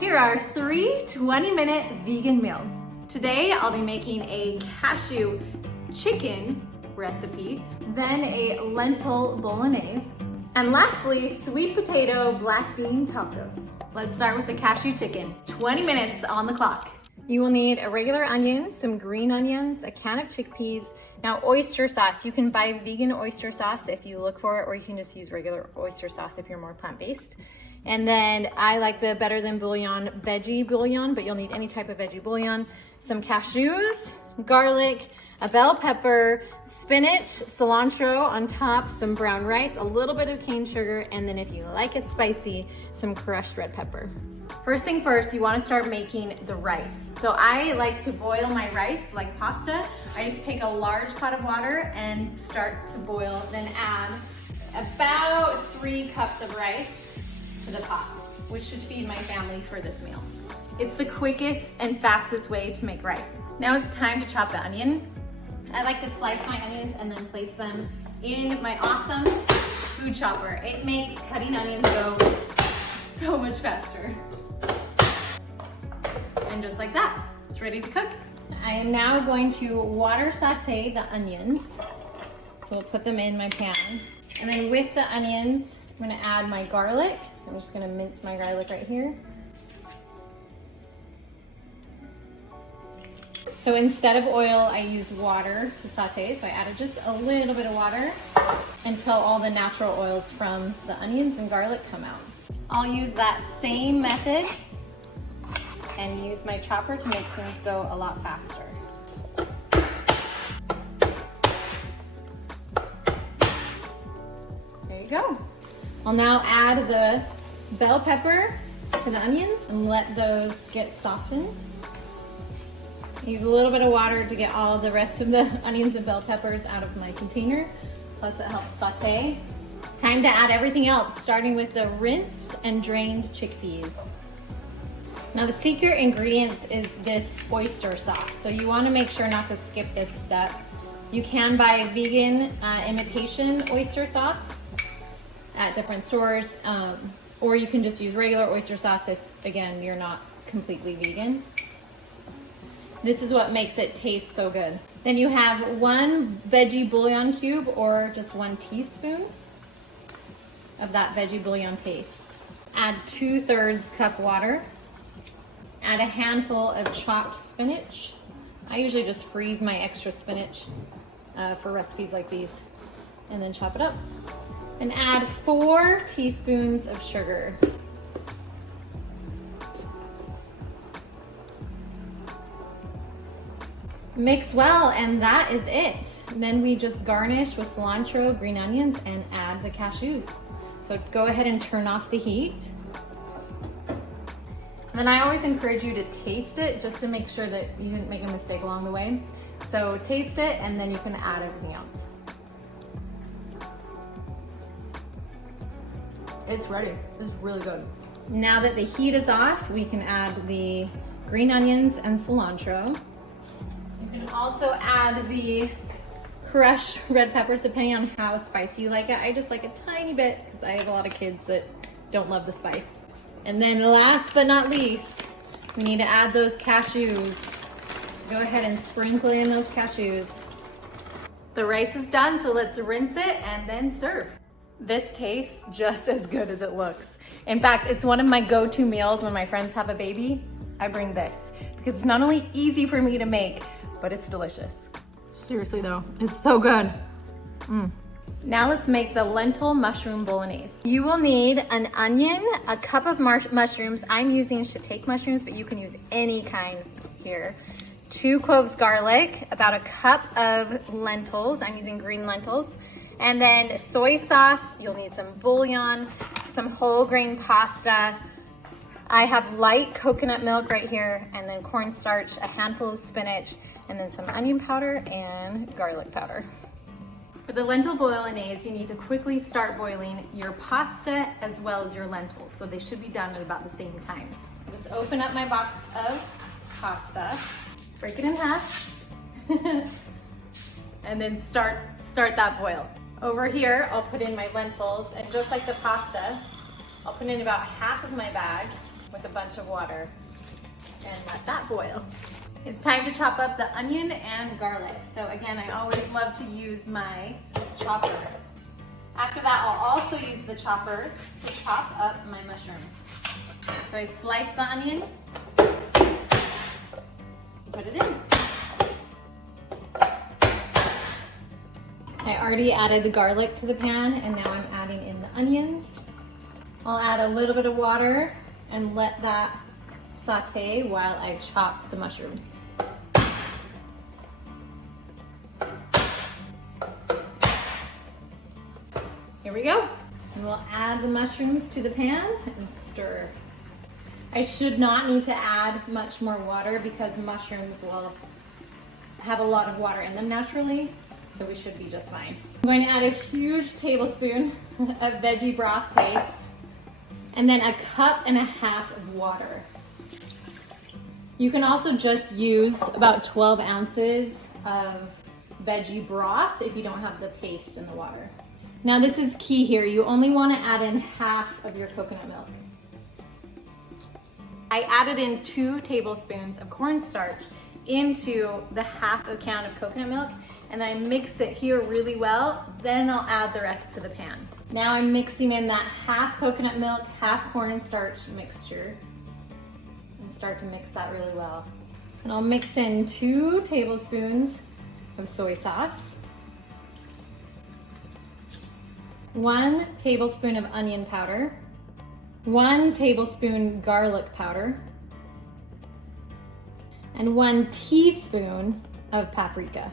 Here are 3 20-minute vegan meals. Today, I'll be making a cashew chicken recipe, then a lentil bolognese, and lastly, sweet potato black bean tacos. Let's start with the cashew chicken. 20 minutes on the clock. You will need a regular onion, some green onions, a can of chickpeas. Now, oyster sauce. You can buy vegan oyster sauce if you look for it, or you can just use regular oyster sauce if you're more plant-based. And then I like the Better Than Bouillon veggie bouillon, but you'll need any type of veggie bouillon. Some cashews, garlic, a bell pepper, spinach, cilantro on top, some brown rice, a little bit of cane sugar, and then if you like it spicy, some crushed red pepper. First thing first, you want to start making the rice. So I like to boil my rice like pasta. I just take a large pot of water and start to boil, then add about 3 cups of rice to the pot, which should feed my family for this meal. It's the quickest and fastest way to make rice. Now it's time to chop the onion. I like to slice my onions and then place them in my awesome food chopper. It makes cutting onions go so much faster. And just like that, it's ready to cook. I am now going to water saute the onions. So we'll put them in my pan. And then with the onions, I'm gonna add my garlic. So I'm just gonna mince my garlic right here. So instead of oil, I use water to saute. So I added just a little bit of water until all the natural oils from the onions and garlic come out. I'll use that same method and use my chopper to make things go a lot faster. There you go. I'll now add the bell pepper to the onions and let those get softened. Use a little bit of water to get all the rest of the onions and bell peppers out of my container. Plus it helps saute. Time to add everything else, starting with the rinsed and drained chickpeas. Now the secret ingredients is this oyster sauce. So you want to make sure not to skip this step. You can buy vegan imitation oyster sauce at different stores, or you can just use regular oyster sauce if, again, you're not completely vegan. This is what makes it taste so good. Then you have 1 veggie bouillon cube or just 1 teaspoon of that veggie bouillon paste. Add 2/3 cup water. Add a handful of chopped spinach. I usually just freeze my extra spinach for recipes like these, and then chop it up. And add 4 teaspoons of sugar. Mix well, and that is it. Then we just garnish with cilantro, green onions, and add the cashews. So go ahead and turn off the heat. And then I always encourage you to taste it just to make sure that you didn't make a mistake along the way. So taste it, and then you can add everything else. It's ready. It's really good. Now that the heat is off, we can add the green onions and cilantro. You can also add the crushed red peppers depending on how spicy you like it. I just like a tiny bit because I have a lot of kids that don't love the spice. And then last but not least, we need to add those cashews. Go ahead and sprinkle in those cashews. The rice is done, so let's rinse it and then serve. This tastes just as good as it looks. In fact, it's one of my go-to meals when my friends have a baby. I bring this because it's not only easy for me to make, but it's delicious. Seriously though, it's so good. Now let's make the lentil mushroom bolognese. You will need an onion, a cup of mushrooms. I'm using shiitake mushrooms, but you can use any kind here. 2 cloves garlic, about a cup of lentils. I'm using green lentils. And then soy sauce, you'll need some bouillon, some whole grain pasta. I have light coconut milk right here, and then cornstarch, a handful of spinach, and then some onion powder and garlic powder. For the lentil bolognese, you need to quickly start boiling your pasta as well as your lentils. So they should be done at about the same time. Just open up my box of pasta, break it in half, and then start that boil. Over here, I'll put in my lentils, and just like the pasta, I'll put in about half of my bag. with a bunch of water and let that boil. It's time to chop up the onion and garlic. So again, I always love to use my chopper. After that, I'll also use the chopper to chop up my mushrooms. So I slice the onion, put it in. I already added the garlic to the pan, and now I'm adding in the onions. I'll add a little bit of water and let that saute while I chop the mushrooms. Here we go. And we'll add the mushrooms to the pan and stir. I should not need to add much more water because mushrooms will have a lot of water in them naturally, so we should be just fine. I'm going to add a huge tablespoon of veggie broth paste and then a cup and a half of water. You can also just use about 12 ounces of veggie broth if you don't have the paste in the water. Now this is key here. You only want to add in half of your coconut milk. I added in 2 tablespoons of cornstarch into the half a can of coconut milk, and then I mix it here really well. Then I'll add the rest to the pan. Now I'm mixing in that half coconut milk, half cornstarch mixture, and start to mix that really well. And I'll mix in 2 tablespoons of soy sauce, 1 tablespoon of onion powder, 1 tablespoon garlic powder, and 1 teaspoon of paprika.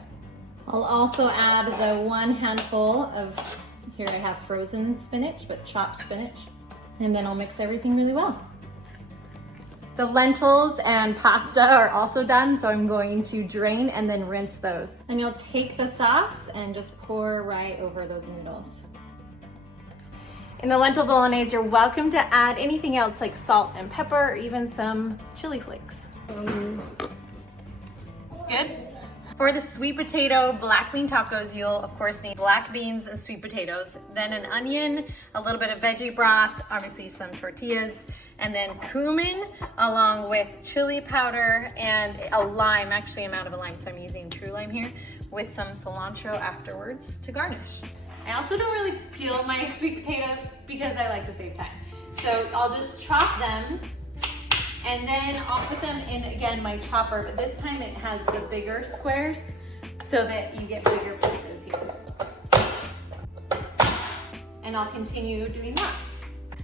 I'll also add the 1 handful of, here I have frozen spinach, but chopped spinach, and then I'll mix everything really well. The lentils and pasta are also done, so I'm going to drain and then rinse those. And you'll take the sauce and just pour right over those noodles. In the lentil bolognese, you're welcome to add anything else like salt and pepper or even some chili flakes. It's good. For the sweet potato black bean tacos, you'll of course need black beans and sweet potatoes, then an onion, a little bit of veggie broth, obviously some tortillas, and then cumin along with chili powder and a lime. Actually, I'm out of a lime, so I'm using true lime here, with some cilantro afterwards to garnish. I also don't really peel my sweet potatoes because I like to save time. So I'll just chop them and then I'll put them in, again, my chopper, but this time it has the bigger squares so that you get bigger pieces here. And I'll continue doing that.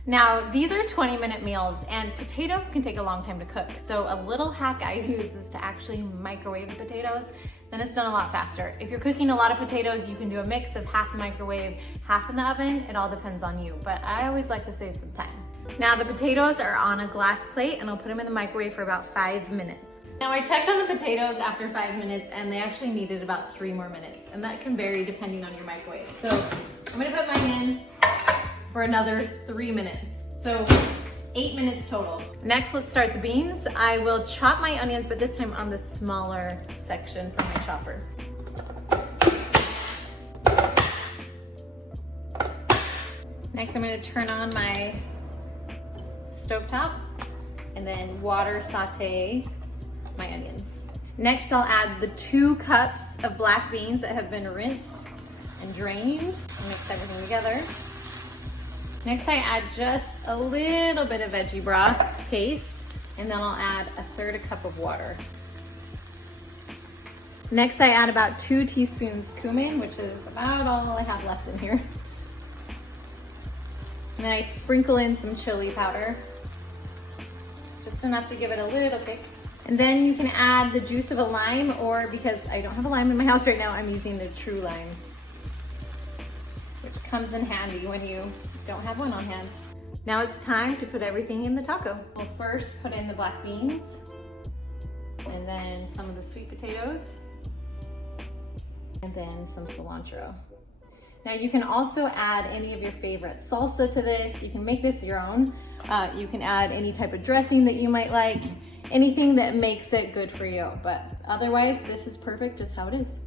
Now, these are 20-minute meals and potatoes can take a long time to cook. So a little hack I use is to actually microwave the potatoes. Then it's done a lot faster. If you're cooking a lot of potatoes, you can do a mix of half in the microwave, half in the oven. It all depends on you, but I always like to save some time. Now the potatoes are on a glass plate and I'll put them in the microwave for about 5 minutes. Now I checked on the potatoes after 5 minutes and they actually needed about 3 more minutes, and that can vary depending on your microwave. So I'm gonna put mine in for another 3 minutes. So 8 minutes total. Next, let's start the beans. I will chop my onions, but this time on the smaller section from my chopper. Next, I'm gonna turn on my stovetop and then water saute my onions. Next, I'll add the 2 cups of black beans that have been rinsed and drained and mix everything together. Next, I add just a little bit of veggie broth paste, and then I'll add 1/3 cup of water. Next, I add about 2 teaspoons cumin, which is about all I have left in here. And then I sprinkle in some chili powder, just enough to give it a little kick. And then you can add the juice of a lime, or because I don't have a lime in my house right now, I'm using the true lime, which comes in handy when you don't have one on hand. Now it's time to put everything in the taco. We'll first put in the black beans, and then some of the sweet potatoes, and then some cilantro. Now you can also add any of your favorite salsa to this. You can make this your own. You can add any type of dressing that you might like, anything that makes it good for you. But otherwise, this is perfect just how it is.